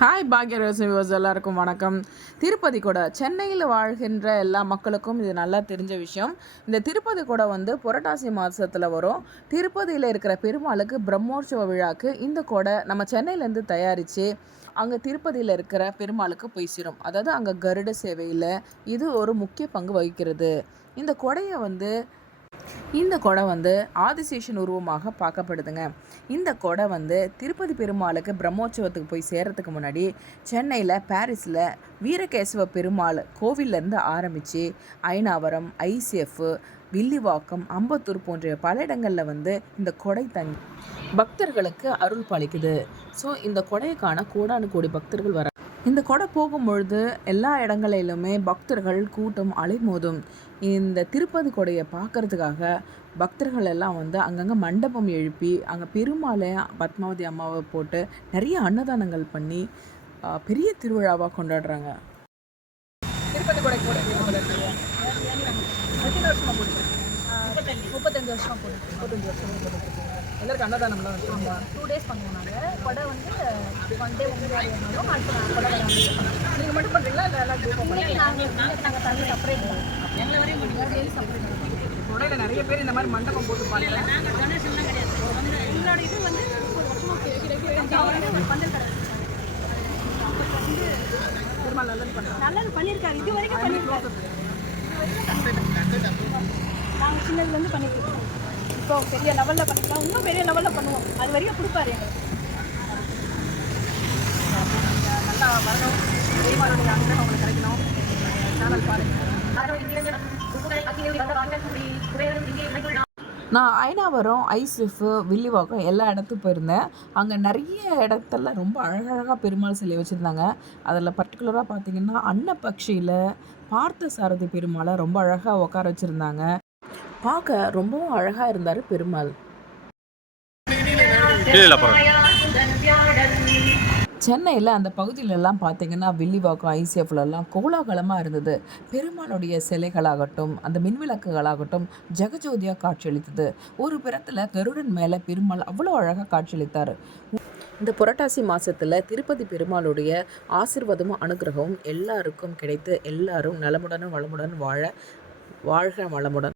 Hi பாக்யரசி viewers எல்லாருக்கும் வணக்கம். திருப்பதி கொடை சென்னையில் வாழ்கின்ற எல்லா மக்களுக்கும் இது நல்லா தெரிஞ்ச விஷயம். இந்த திருப்பதி கொடை புரட்டாசி மாதத்தில் வரும். திருப்பதியில் இருக்கிற பெருமாளுக்கு பிரம்மோற்சவ விழாக்கு இந்த கொடை நம்ம சென்னையிலேருந்து தயாரித்து அங்கே திருப்பதியில் இருக்கிற பெருமாளுக்கு போய் சேரும். அதாவது அங்கே கருட சேவையில் இது ஒரு முக்கிய பங்கு வகிக்கிறது. இந்த கொடை ஆதிசேஷன் உருவமாக பார்க்கப்படுதுங்க. இந்த கொடை திருப்பதி பெருமாளுக்கு பிரம்மோற்சவத்துக்கு போய் சேர்றதுக்கு முன்னாடி சென்னையில் பாரிஸில் வீரகேசவ பெருமாள் கோவிலேருந்து ஆரம்பித்து ஐனாவரம், ஐசிஎஃப், வில்லிவாக்கம், அம்பத்தூர் போன்ற பல இடங்களில் இந்த கொடை தங்கி பக்தர்களுக்கு அருள் பாலிக்குது. ஸோ இந்த கொடைக்கான கோடானு கோடி பக்தர்கள் வர இந்த கொடை போகும்பொழுது எல்லா இடங்களிலுமே பக்தர்கள் கூட்டம் அலைமோதும். இந்த திருப்பதி கொடையை பார்க்கறதுக்காக பக்தர்கள் எல்லாம் அங்கங்கே மண்டபம் எழுப்பி அங்கே பெருமாளை பத்மாவதி அம்மாவை போட்டு நிறைய அன்னதானங்கள் பண்ணி பெரிய திருவிழாவாக கொண்டாடுறாங்க. திருப்பதி கொடை முப்பத்தஞ்சு வருஷமாக போட்டுருக்கோம். 35 வருஷமாக போட்டுருக்கோம். எல்லாருக்கும் அன்னதானம்லாம் ஆமாம், 2 days பண்ணுவோம். நாங்கள் கொடை 1 day 1 day இருந்தாலும் அடுத்து கொடை நீங்கள் மட்டும் பண்ணுறீங்களா இல்லை எல்லாம் நாங்கள் தண்ணி செப்பரேட் டெய்லி செப்பரேட் கொடையில் நிறைய பேர் இந்த மாதிரி மண்டபம் போட்டுருப்பாங்க. எங்களோட இது ஒரு வருஷமாக பந்தல் கடை பெருமாள் நல்லது பண்ணியிருக்காரு. இது வரைக்கும் பண்ணியிருக்காரு. நாங்கள் சின்னதுலேருந்து பண்ணிட்டு இருக்கோம். இப்போ பெரிய லெவலில் பண்ணிக்கலாம், இன்னும் பெரிய லெவலில் பண்ணுவோம். அது வரைக்கும் கொடுப்பாரு எங்களுக்கு. நல்லா வரணும், பெருமாளுடைய அனுகிரகம் உங்களுக்கு கிடைக்கணும். சேனல் பாருங்கள். நான் ஐனாவரம், ஐசிஎஃப், வில்லிவாக்கம் எல்லா இடத்துக்கும் போயிருந்தேன். அங்கே நிறைய இடத்துல ரொம்ப அழகழகாக பெருமாள் சிலை வச்சுருந்தாங்க. அதில் பர்டிகுலராக பார்த்திங்கன்னா அன்னப்பக்ஷியில் பார்த்த சாரதி பெருமாளை ரொம்ப அழகாக உட்கார வச்சுருந்தாங்க. பார்க்க ரொம்பவும் அழகாக இருந்தார் பெருமாள். சென்னையில் அந்த பகுதியிலெல்லாம் பார்த்திங்கன்னா வில்லிவாக்கம், ஐசிஎஃப்லலாம் கோலாகலமாக இருந்தது. பெருமாளுடைய சிலைகளாகட்டும், அந்த மின்விளக்குகளாகட்டும் ஜெகஜோதியாக காட்சியளித்தது. ஒரு புறத்தில் கருடன் மேலே பெருமாள் அவ்வளோ அழகாக காட்சியளித்தார். இந்த புரட்டாசி மாதத்தில் திருப்பதி பெருமாளுடைய ஆசீர்வாதமும் அனுகிரகமும் எல்லாருக்கும் கிடைத்து எல்லாரும் நலமுடனும் வளமுடன் வாழ்க வளமுடன்.